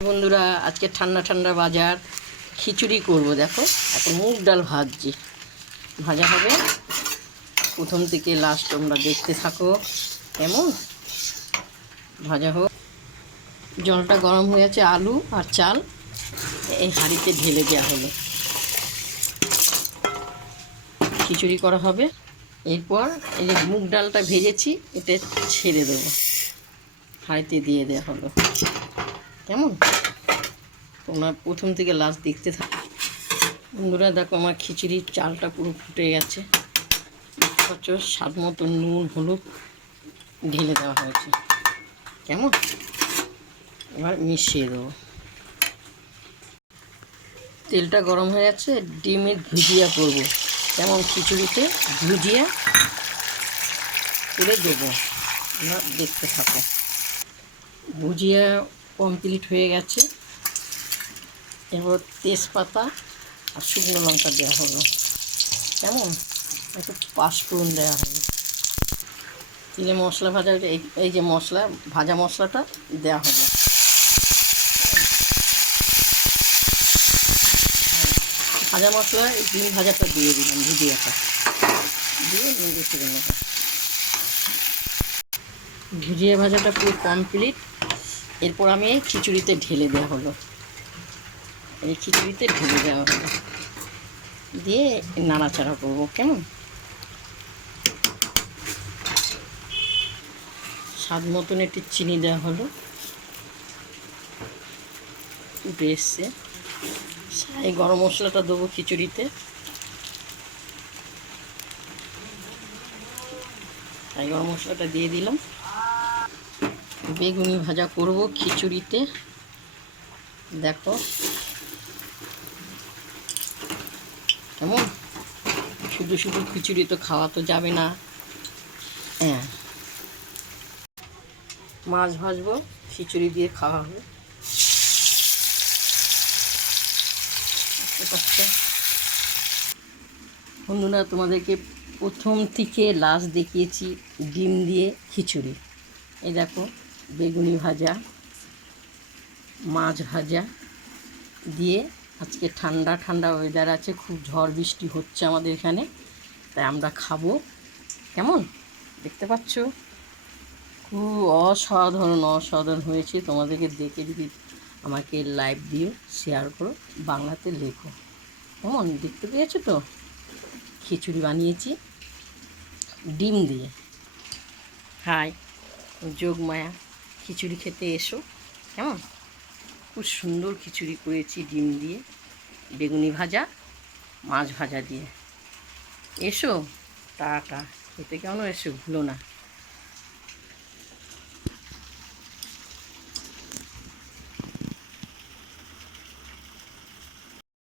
বন্ধুরা, আজকে ঠান্ডা ঠান্ডা বাজার খিচুড়ি করব। দেখো, এখন মুগ ডাল ভাজছি, ভাজা হবে। প্রথম থেকে লাস্ট তোমরা দেখতে থাকো কেমন ভাজা হোক। জলটা গরম হয়ে আছে, আলু আর চাল এই হাঁড়িতে ঢেলে দেওয়া হলো, খিচুড়ি করা হবে। এরপর এই যে মুগ ডালটা ভেজেছি, এটা ছেড়ে দেবো, হাঁড়িতে দিয়ে দেওয়া হলো। কেমন তোমরা প্রথম থেকে লাস্ট দেখতে থাকো। বন্ধুরা দেখো, আমার খিচুড়ির চালটা পুরো ফুটে গেছে। স্বাদ মতো নুন হলুদ ঢেলে দেওয়া হয়েছে। কেমন এবার মিশিয়ে দেবো। তেলটা গরম হয়ে যাচ্ছে, ডিমের ভুজিয়া করব। যেমন খিচুড়িতে ভুজিয়া করে দেবো, তোমরা দেখতে থাকো। ভুজিয়া কমপ্লিট হয়ে গেছে। এবার তেজপাতা আর শুকনো লঙ্কা দেওয়া হলো। কেমন একটু পাঁচফোড়ন দেওয়া হলো। তেলে মশলা ভাজা, এই যে মশলা ভাজা মশলাটা দেওয়া হলো। ভাজা মশলা এই ডিম ভাজাটা দিয়ে দিলাম, ভুজিয়াটা দিয়ে নেড়ে চেড়ে নেব। ভুজিয়া ভাজাটা পুরো কমপ্লিট। এরপর আমি এই খিচুড়িতে ঢেলে দেওয়া হলো, এই খিচুড়িতে ঢেলে দেওয়া হলো, দিয়ে নাড়াচাড়া করবো। কেমন স্বাদ মতন একটু চিনি দেওয়া হলো, উঠে এসছে। এই গরম মশলাটা দেবো খিচুড়িতে। এই গরম মশলাটা দিয়ে দিলাম। বেগুনি ভাজা করব খিচুড়িতে। দেখো কেমন, শুধু শুধু খিচুড়ি তো খাওয়া তো যাবে না। হ্যাঁ, মাছ ভাজবো, খিচুড়ি দিয়ে খাওয়া হবে। বন্ধুরা, তোমাদেরকে প্রথম থেকে লাস্ট দেখিয়েছি ডিম দিয়ে খিচুড়ি। এই দেখো, বেগুনি ভাজা, মাছ ভাজা দিয়ে। আজকে ঠান্ডা ঠান্ডা ওয়েদার আছে, খুব ঝড় বৃষ্টি হচ্ছে আমাদের এখানে, তাই আমরা খাবো। কেমন দেখতে পাচ্ছ, খুব অসাধারণ অসাধারণ হয়েছে। তোমাদেরকে দেখে যদি আমাকে লাইভ দিও, শেয়ার করো, বাংলাতে লেখো। কেমন দেখতে পেয়েছো তো? খিচুড়ি বানিয়েছি ডিম দিয়ে। হাই যোগমায়া, খিচুড়ি খেতে এসো। কেমন খুব সুন্দর খিচুড়ি করেছি ডিম দিয়ে, বেগুনি ভাজা, মাছ ভাজা দিয়ে। এসো, টাটা। খেতে কেমন এসো, ভুলো না।